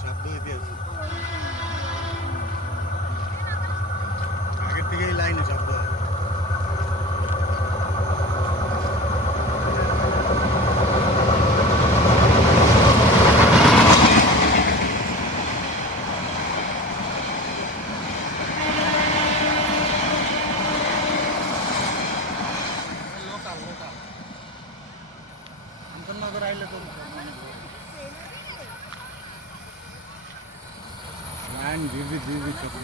শব্দ হইতে আছে আগের থেকেই লাইনে শব্দ হয় লোকাল লোকাল আমতনগর আইলে তো লাইন দিদি দিদি ছোট